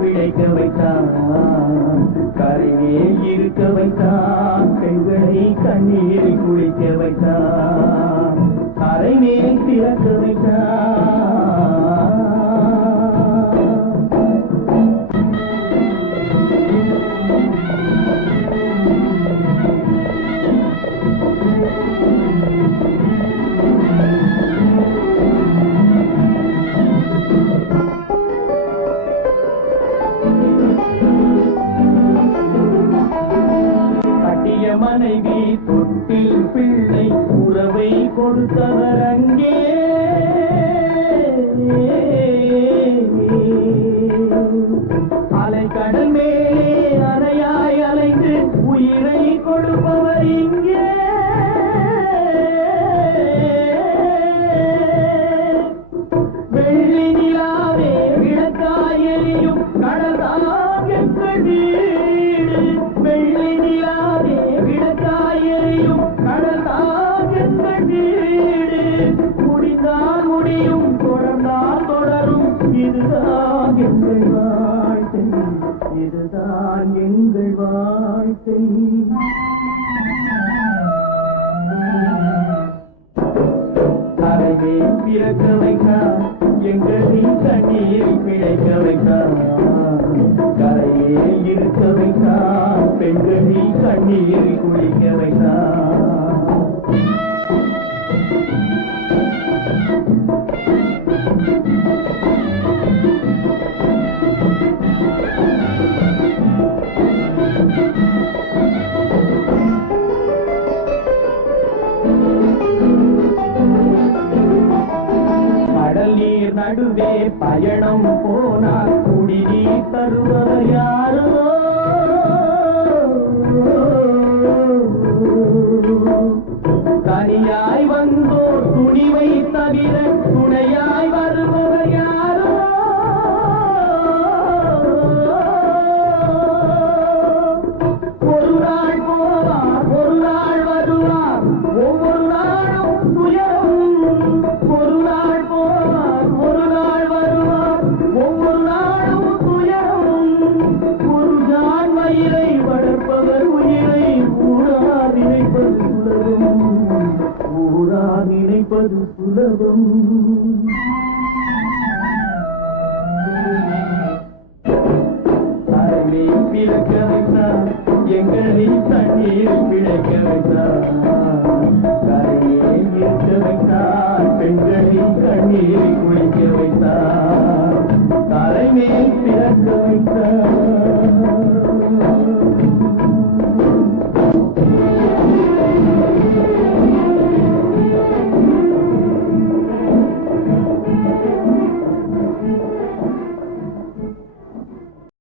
பிழைக்க வைத்தான். கரைமே இருக்க வைத்தான். பெண்களை கண்ணீரில் குளிக்க வைத்தான். அரை மேல் திறக்க வைத்தான். கொடுத்தவர் அங்கே. இதுதான் எங்கள் வாழ்க்கை. கரையை பிறக்க வைத்தான் எங்களின் தண்ணீர் பிழைக்க வைத்தான் கரையே இருக்க வைத்தான் பெண்களின் கண்ணீர் குளிக்க வைத்தான் கடல் நீர் நடுவே பயணம் போனால் குடிநீர் தருவதையா நினைப்பது சுலபம் அருளை பிறக்க வைத்தான் எங்களை தண்ணீர் பிழைக்க வைத்தான் கரையை இருக்க வைத்தான் பெண்களை கண்ணீர் குளிக்க வைத்தான் தலைமேல் பிறக்க